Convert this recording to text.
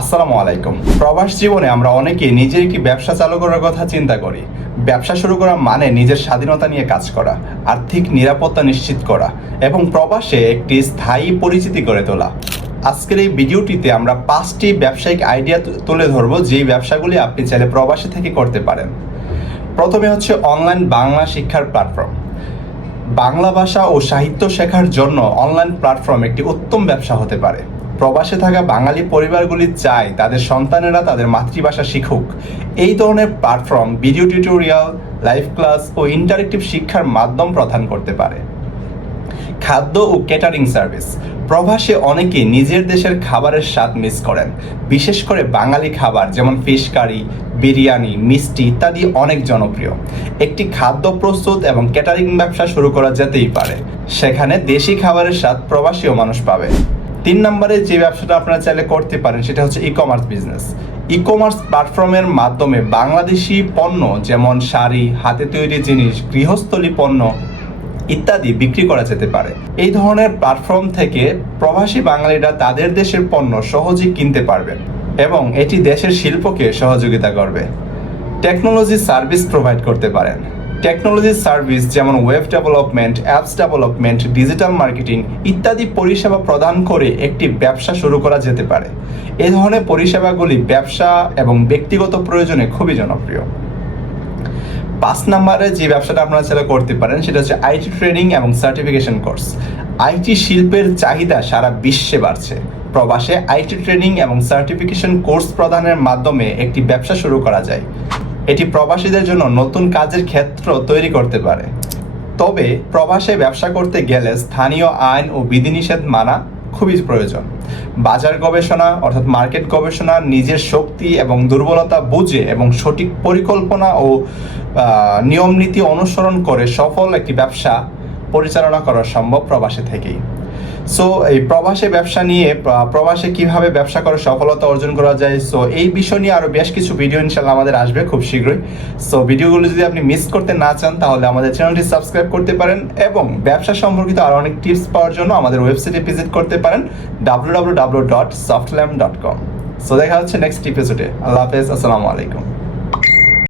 আসসালামু আলাইকুম। প্রবাস জীবনে আমরা অনেকেই নিজের একটি ব্যবসা চালু করার কথা চিন্তা করি। ব্যবসা শুরু করা মানে নিজের স্বাধীনতা নিয়ে কাজ করা, আর্থিক নিরাপত্তা নিশ্চিত করা এবং প্রবাসে একটি স্থায়ী পরিচিতি গড়ে তোলা। আজকের এই ভিডিওটিতে আমরা পাঁচটি ব্যবসায়িক আইডিয়া তুলে ধরবো যেই ব্যবসাগুলি আপনি চাইলে প্রবাসী থেকে করতে পারেন। প্রথমে হচ্ছে অনলাইন বাংলা শিক্ষার প্ল্যাটফর্ম। বাংলা ভাষা ও সাহিত্য শেখার জন্য অনলাইন প্ল্যাটফর্ম একটি উত্তম ব্যবসা হতে পারে। প্রবাসে থাকা বাঙালি পরিবারগুলি চায় তাদের সন্তানেরা তাদের মাতৃভাষা শিখুক। এই ধরনের platform video tutorial live class ও ইন্টারেক্টিভ শিক্ষার মাধ্যম প্রদান করতে পারে। খাদ্য ও ক্যাটারিং সার্ভিস প্রবাসে অনেকে নিজের দেশের খাবারের স্বাদ মিস করেন। বিশেষ করে বাঙালি খাবার যেমন ফিশ কারি বিরিয়ানি, মিষ্টি ইত্যাদি অনেক জনপ্রিয়। একটি খাদ্য প্রস্তুত এবং ক্যাটারিং ব্যবসা শুরু করা যেতেই পারে। সেখানে দেশি খাবারের স্বাদ প্রবাসীও মানুষ পাবে। তিন নম্বরে যে ব্যবসাটা আপনারা চাইলে করতে পারেন, সেটা হচ্ছে e commerce business e commerce প্ল্যাটফর্মের মাধ্যমে বাংলাদেশি পণ্য, যেমন শাড়ি, হাতে তৈরি জিনিস, গৃহস্থলী পণ্য ইত্যাদি বিক্রি করা যেতে পারে। এই ধরনের প্ল্যাটফর্ম থেকে প্রবাসী বাঙালিরা তাদের দেশের পণ্য সহজেই কিনতে পারবেন এবং এটি দেশের শিল্পকে সহযোগিতা করবে। টেকনোলজি সার্ভিস প্রোভাইড করতে পারেন। টেকনোলজি সার্ভিস যেমন web development apps development digital marketing ইত্যাদি পরিষেবা প্রদান করে একটি ব্যবসা শুরু করা যেতে পারে। এ ধরনের পরিষেবাগুলি ব্যবসা এবং ব্যক্তিগত প্রয়োজনে খুবই জনপ্রিয়। পাঁচ নাম্বারে যে ব্যবসাটা আপনারা চাইলে করতে পারেন, সেটা হচ্ছে আইটি ট্রেনিং এবং সার্টিফিকেশন কোর্স আইটি শিল্পের চাহিদা সারা বিশ্বে বাড়ছে। প্রবাসে আইটি ট্রেনিং এবং সার্টিফিকেশন কোর্স প্রদানের মাধ্যমে একটি ব্যবসা শুরু করা যায়। এটি প্রবাসীদের জন্য নতুন কাজের ক্ষেত্র তৈরি করতে পারে। তবে প্রবাসে ব্যবসা করতে গেলে স্থানীয় আইন ও বিধিনিষেধ মানা খুবই প্রয়োজন। বাজার গবেষণা অর্থাৎ মার্কেট গবেষণা নিজের শক্তি এবং দুর্বলতা বুঝে এবং সঠিক পরিকল্পনা ও আহ, নিয়ম নীতি অনুসরণ করে সফল একটি ব্যবসা পরিচালনা করা সম্ভব প্রবাসে থেকেই। সো এই প্রবাসে ব্যবসা নিয়ে প্রবাসে কীভাবে ব্যবসা করে সফলতা অর্জন করা যায়? সো এই বিষয় নিয়ে আরও বেশ কিছু ভিডিও ইনশাল্লাহ আমাদের আসবে খুব শীঘ্রই। সো ভিডিওগুলো যদি আপনি মিস করতে না চান, তাহলে আমাদের চ্যানেলটি সাবস্ক্রাইব করতে পারেন এবং ব্যবসা সম্পর্কিত আরও অনেক টিপস পাওয়ার জন্য আমাদের ওয়েবসাইটে ভিজিট করতে পারেন W W W dot softlam dot com so দেখা হচ্ছে নেক্সট এপিসোডে আল্লাহ হাফেজ, আসসালামু আলাইকুম।